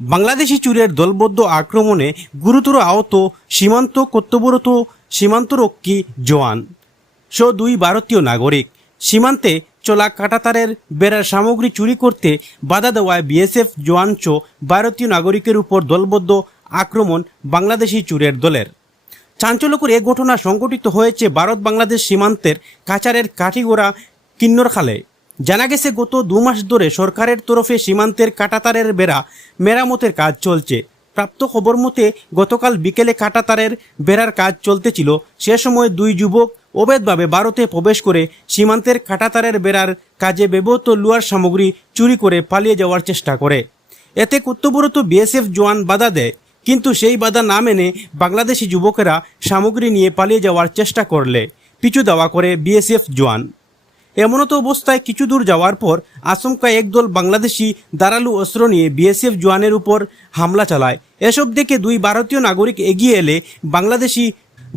বাংলাদেশি চুরের দলবদ্ধ আক্রমণে গুরুতর আহত সীমান্ত কর্তব্যরত সীমান্তরক্ষী জওয়ান। সহ দুই ভারতীয় নাগরিক। সীমান্তে চলা কাটাতারের বেড়ার সামগ্রী চুরি করতে বাধা দেওয়ায় বিএসএফ জওয়ান সহ ভারতীয় নাগরিকের উপর দলবদ্ধ আক্রমণ বাংলাদেশি চুরের দলের। চাঞ্চল্যকর এ ঘটনা সংঘটিত হয়েছে ভারত বাংলাদেশ সীমান্তের কাচারের কাঠিগোড়া কিন্নরখালে। জানা গেছে, গত দু মাস ধরে সরকারের তরফে সীমান্তের কাটাতারের বেড়া মেরামতের কাজ চলছে। প্রাপ্ত খবর মতে, গতকাল বিকেলে কাটাতারের বেড়ার কাজ চলতেছিল। সে সময় দুই যুবক অবৈধভাবে ভারতে প্রবেশ করে সীমান্তের কাটাতারের বেড়ার কাজে ব্যবহৃত লুয়ার সামগ্রী চুরি করে পালিয়ে যাওয়ার চেষ্টা করে। এতে কর্তব্যরত বিএসএফ জওয়ান বাধা দেয়, কিন্তু সেই বাধা না মেনে বাংলাদেশি যুবকেরা সামগ্রী নিয়ে পালিয়ে যাওয়ার চেষ্টা করলে। পিছু দেওয়া করে বিএসএফ জওয়ান। এমনত অবস্থায় কিছু দূর যাওয়ার পর আচমকা একদল বাংলাদেশি দাঁড়ালু অস্ত্র নিয়ে বিএসএফ জওয়ানের উপর হামলা চালায়। এসব দেখে দুই ভারতীয় নাগরিক এগিয়ে এলে বাংলাদেশি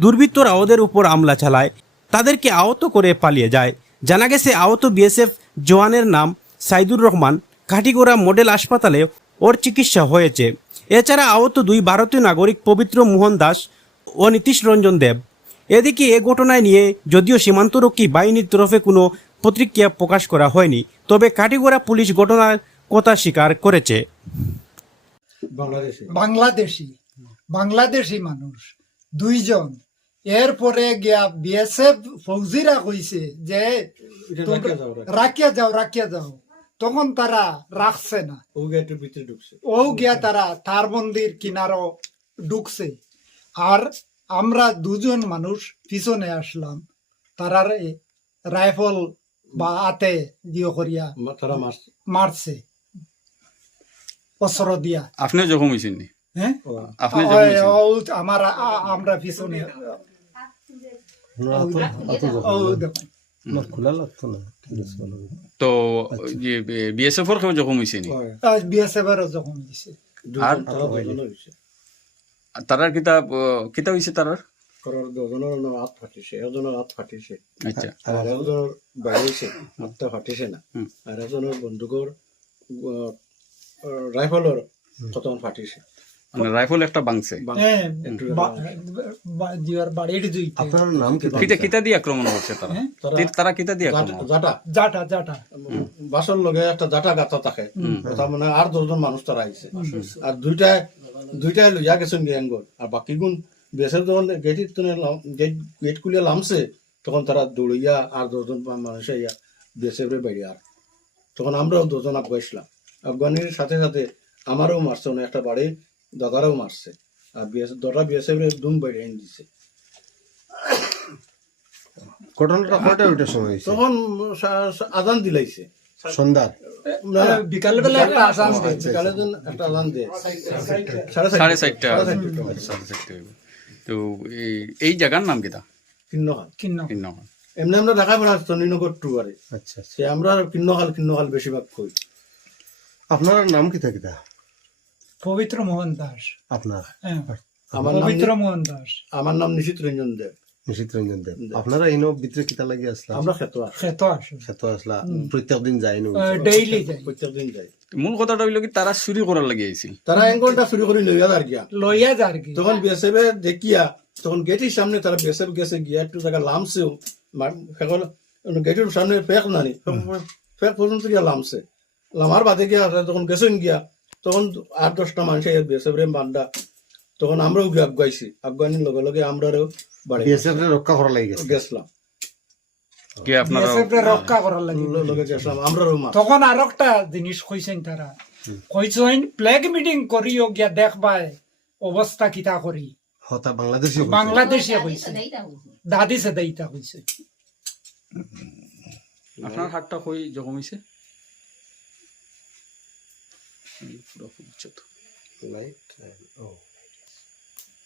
দুর্বৃত্তরা ওদের উপর হামলা চালায়। তাদেরকে আহত করে পালিয়ে যায়। জানা গেছে, আহত বিএসএফ জওয়ানের নাম সাইদুর রহমান। কাঠিগোড়া মডেল হাসপাতালে ওর চিকিৎসা হয়েছে। এছাড়া আহত দুই ভারতীয় নাগরিক পবিত্র মোহন দাস ও নীতিশ রঞ্জন দেব। এদিকে এ ঘটনায় নিয়ে যদিও সীমান্তরক্ষী বাহিনীর তরফে কোনো প্রতিক্রিয়া প্রকাশ করা হয়নি তবে কাটিগড়া পুলিশ ঘটনার কথা স্বীকার করেছে। বাংলাদেশি। বাংলাদেশি মানুষ দুইজন। এরপরে গিয়া বিএসএফ ফৌজিরা কইছে যে রাখিয়া যাও, রাখিয়া। যাও তখন তারা রাখছে না। ও গেটের ভিতরে ঢুকছে। ও গিয়া তারা তার মন্দির কিনারও ঢুকছে। আর আমরা দুজন মানুষ পিছনে আসলাম তারার রাইফল বা আতে দিয়ে করিয়া। তারা মারছে। অস্ত্র দিয়া। আপনিও জখম হয়েছেন নি? হ্যাঁ? আপনি ওই, হয়েছেন আমার আমরা পিছনে। তো বিএসএফ এর কেউ জখম হয়েছে নি? বিএসএফ এর দুজনে হইছে। তারার কিতা কিতা হয়েছে তারার? করার দুজনের না হাত ফাটিছে একজনের হাত ফাটিছে। আচ্ছা। আর একজনের বাইরেছে হাতটা ফাটিছে না। আর একজনের বন্দুকর রাইফলের তখন ফাটিছে। মানে রাইফল একটা বাংছে। হ্যাঁ দুইটা আপনার নাম কি? কিতা কিতা দিয়ে আক্রমণ করছে তারা? তারা- তি- কিতা দিয়ে আক্রমণ? জাটা। জাটা জাটা। বাসর লগে একটা জাটা গাতা থাকে। তার মানে আর দশজন মানুষ তারা আইছে। আর দুইটায় দুইটায় লইয়া গেছেন গ্যাঙ্গল আর বাকি গুণ বেসের যখন গেটের গেটির গেট গেট খুলিয়া লামছে তখন তারা দৌড়িয়া আর দশজন মানুষ ইয়া বেসের বাইরে আর। তখন আমরাও দুজন আফগাইছিলাম আফগানির সাথে সাথে আমারও মারছে অনেক একটা বাড়ি দাদারাও মারছে। আর বিএস দটা বিএসএফ দুম বাইরে এনে দিছে। ঘটনাটা কয়টা ওইটার সময় তখন আজান দিলাইছে। সন্ধ্যার না, বিকাল বেলা একটা আসাম বিকালে একটা আজান দিয়ে। সাড়ে চারটা সাড়ে চারটা। তো এই- এই জায়গার নাম কিটা কিন্নহাল কিন্ন কিন্ন এমনি আমরা ঢাকায় বেড়া চন্ডীনগর টু আরে। আচ্ছা আচ্ছা। সে আমরা কিন্নহাল কিন্নহাল বেশিরভাগ কই আপনার নাম কি থাকিতা পবিত্র মোহন দাস। আপনার? হ্যাঁ। আমার পবিত্র মোহন দাস। আমার নাম নিশিত রঞ্জন দেব। নিশিত রঞ্জন দেব আপনারা ইনো ভিতরে কিতা লাগি আসলা আমরা খেতো আর খেত আসলা প্রত্যেক দিন যায়নি ডেইলি যাই প্রত্যেক যাই মূল কথাটা হইল কি তারা চুরি করার লাগি আইছিল তারা এঙ্গলটা চুরি করে লইয়া আর গিয়া। লইয়া যার তখন বিএসএফ দেখিয়া তখন গেটের সামনে তারা বিএসএফ গেছে গিয়া একটু জায়গা লামছেও। ফেকল গেটের সামনে ফেক নানি। ফেক পর্যন্ত গিয়া লামছে। লামার বাদে গিয়া তখন গেছেন গিয়া। তখন আট দশটা মানুষ বিএসএফ রে বাড্ডা তখন আমরাও গিয়া আগুয়াইছি আগুয়ানির লগে লগে আমরাও বিএসএফ রক্ষা করা লাগি গেছিলাম। কি আপনারা BSF রে রক্ষা করার লাগে লগে গেছিলাম আমরাও মাছ তখন আর জিনিস কইছেন তারা। কইছেন প্লেগ মিটিং করিও গিয়া দেখবাই অবস্থা কিতা করি। হতা বাংলাদেশি বাংলাদেশে কইছে। দাদি সে দেইতা কইছে। আপনার হাতটা কই জখম পুরো ও